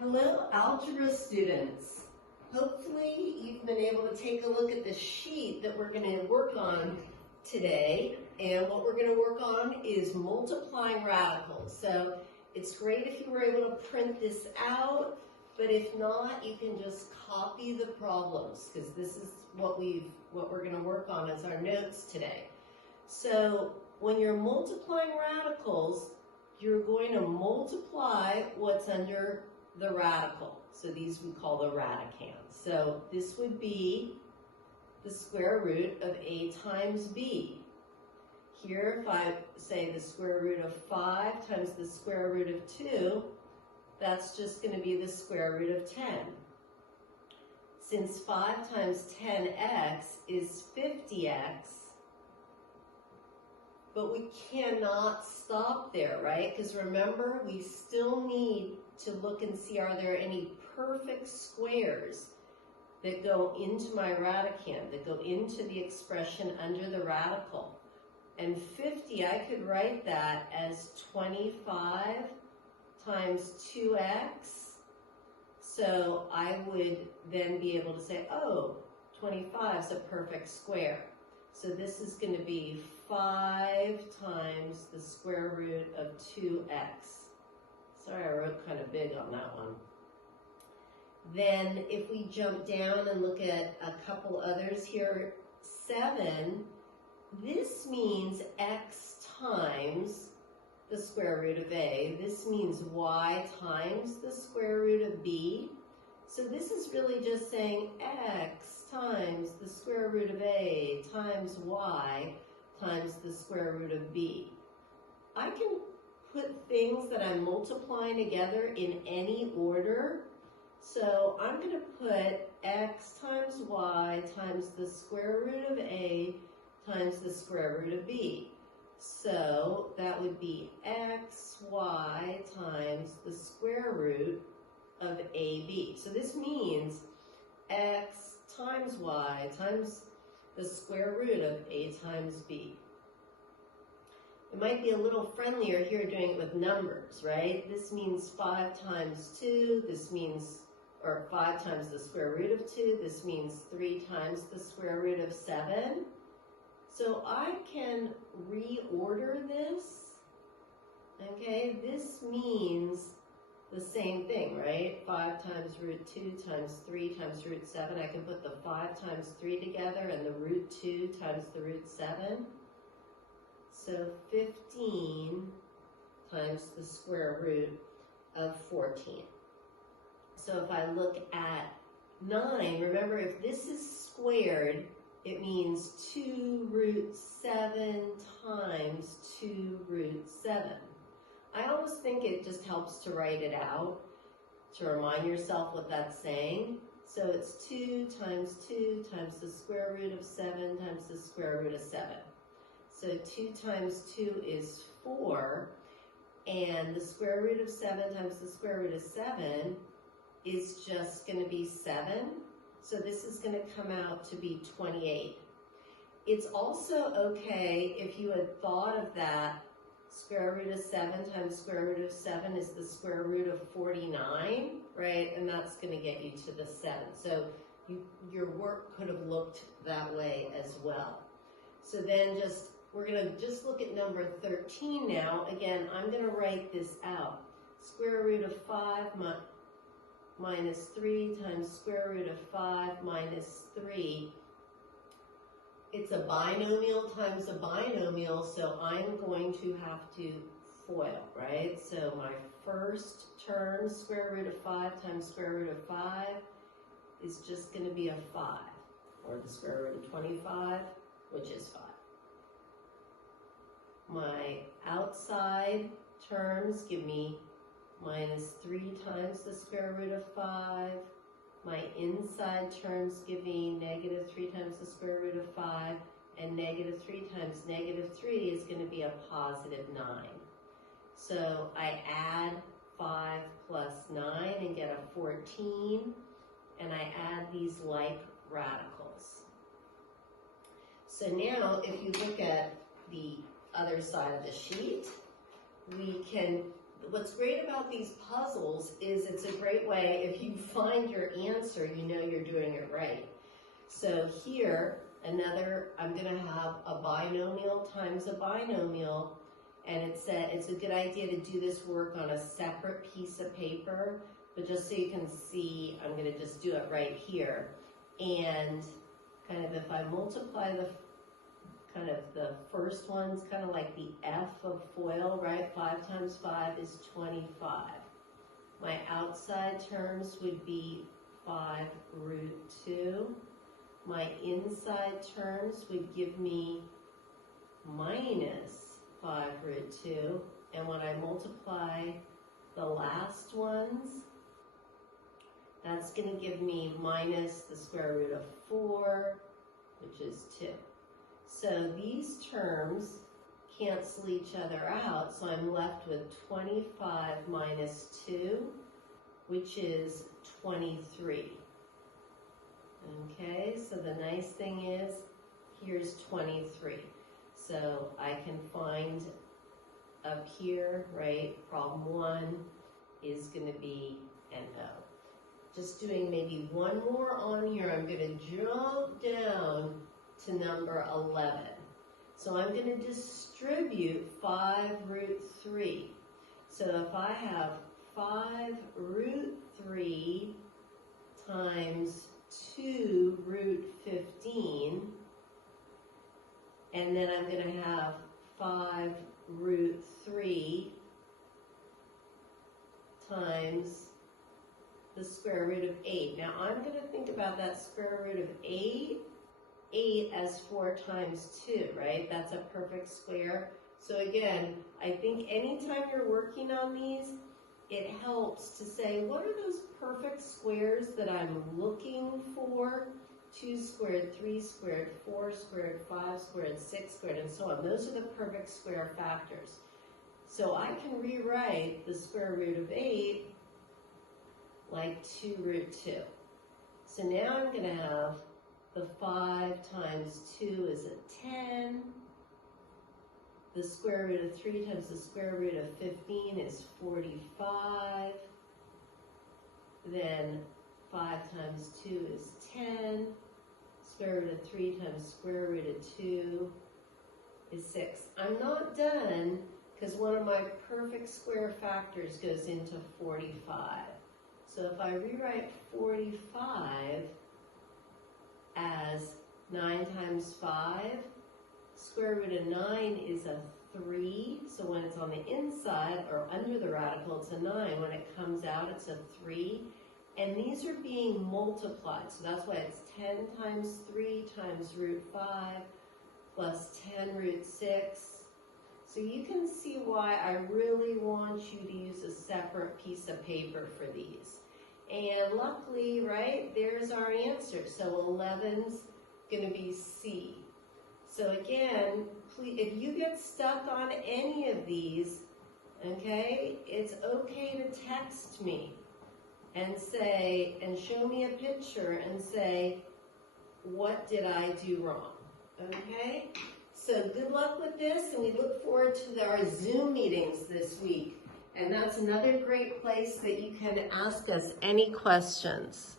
Hello, algebra students. Hopefully you've been able to take a look at the sheet that we're going to work on today. And what we're going to work on is multiplying radicals. So it's great if you were able to print this out, but if not, you can just copy the problems because this is what we're going to work on as our notes today. So when you're multiplying radicals, you're going to multiply what's under the radical. So these we call the radicands. So this would be the square root of a times b. Here, if I say the square root of 5 times the square root of 2, that's just going to be the square root of 10. Since 5 times 10x is 50x, but we cannot stop there, right? Because remember, we still need to look and see, are there any perfect squares that go into my radicand, that go into the expression under the radical? And 50, I could write that as 25 times 2x. So I would then be able to say, oh, 25 is a perfect square. So this is going to be 5 times the square root of 2x. Sorry, I wrote kind of big on that one. Then if we jump down and look at a couple others here, 7, this means x times the square root of a. This means y times the square root of b. So this is really just saying x times the square root of a times y times the square root of b. I can put things that I'm multiplying together in any order. So I'm going to put x times y times the square root of a times the square root of b. So that would be xy times the square root of ab. So this means x times y times the square root of a times b. It might be a little friendlier here doing it with numbers, right? This means 5 times 2, this means, or 5 times the square root of 2, this means 3 times the square root of 7. So I can reorder this, okay? This means the same thing, right? 5 times root 2 times 3 times root 7. I can put the 5 times 3 together and the root 2 times the root 7. So 15 times the square root of 14. So if I look at 9, remember if this is squared, it means 2 root 7 times 2 root 7. I always think it just helps to write it out to remind yourself what that's saying. So it's 2 times the square root of 7 times the square root of 7. So 2 times 2 is 4, and the square root of 7 times the square root of 7 is just going to be 7. So this is going to come out to be 28. It's also okay if you had thought of that square root of 7 times square root of 7 is the square root of 49, right? And that's going to get you to the 7. So your work could have looked that way as well. So then we're going to just look at number 13 now. Again, I'm going to write this out. Square root of 5 minus 3 times square root of 5 minus 3. It's a binomial times a binomial, so I'm going to have to FOIL, right? So my first term, square root of 5 times square root of 5, is just going to be a 5, or the square root of 25, which is 5. My outside terms give me minus 3 times the square root of 5. My inside terms give me negative 3 times the square root of 5. And negative 3 times negative 3 is going to be a positive 9. So I add 5 plus 9 and get a 14. And I add these like radicals. So now if you look at the other side of the sheet, we can what's great about these puzzles is it's a great way, if you find your answer, you know you're doing it right. So here, I'm gonna have a binomial times a binomial, and it's a good idea to do this work on a separate piece of paper, but just so you can see, I'm gonna just do it right here. And kind of if I multiply the first one's kind of like the F of FOIL, right? 5 times 5 is 25. My outside terms would be 5 root 2. My inside terms would give me minus 5 root 2. And when I multiply the last ones, that's going to give me minus the square root of 4, which is 2. So these terms cancel each other out, so I'm left with 25 minus 2, which is 23. Okay, so the nice thing is, here's 23. So I can find up here, right, problem 1 is going to be an O. Just doing maybe one more on here, I'm going to jump down to number 11. So I'm going to distribute 5 root 3. So if I have 5 root 3 times 2 root 15, and then I'm going to have 5 root 3 times the square root of 8. Now I'm going to think about that square root of 8 as 4 times 2, right? That's a perfect square. So again, I think anytime you're working on these, it helps to say, what are those perfect squares that I'm looking for? 2 squared, 3 squared, 4 squared, 5 squared, 6 squared, and so on. Those are the perfect square factors. So I can rewrite the square root of 8 like 2 root 2. So now I'm going to have the 5 times 2 is a 10. The square root of 3 times the square root of 15 is 45. Then 5 times 2 is 10. Square root of 3 times square root of 2 is 6. I'm not done because one of my perfect square factors goes into 45. So if I rewrite 45 as 9 times 5, square root of 9 is a 3. So when it's on the inside or under the radical, it's a 9. When it comes out, it's a 3. And these are being multiplied. So that's why it's 10 times 3 times root 5 plus 10 root 6. So you can see why I really want you to use a separate piece of paper for these. And luckily, right, there's our answer. So 11's going to be C. So again, please, if you get stuck on any of these, okay, it's okay to text me and say, and show me a picture and say, what did I do wrong? Okay? So good luck with this, and we look forward to our Zoom meetings this week. And that's another great place that you can ask us any questions.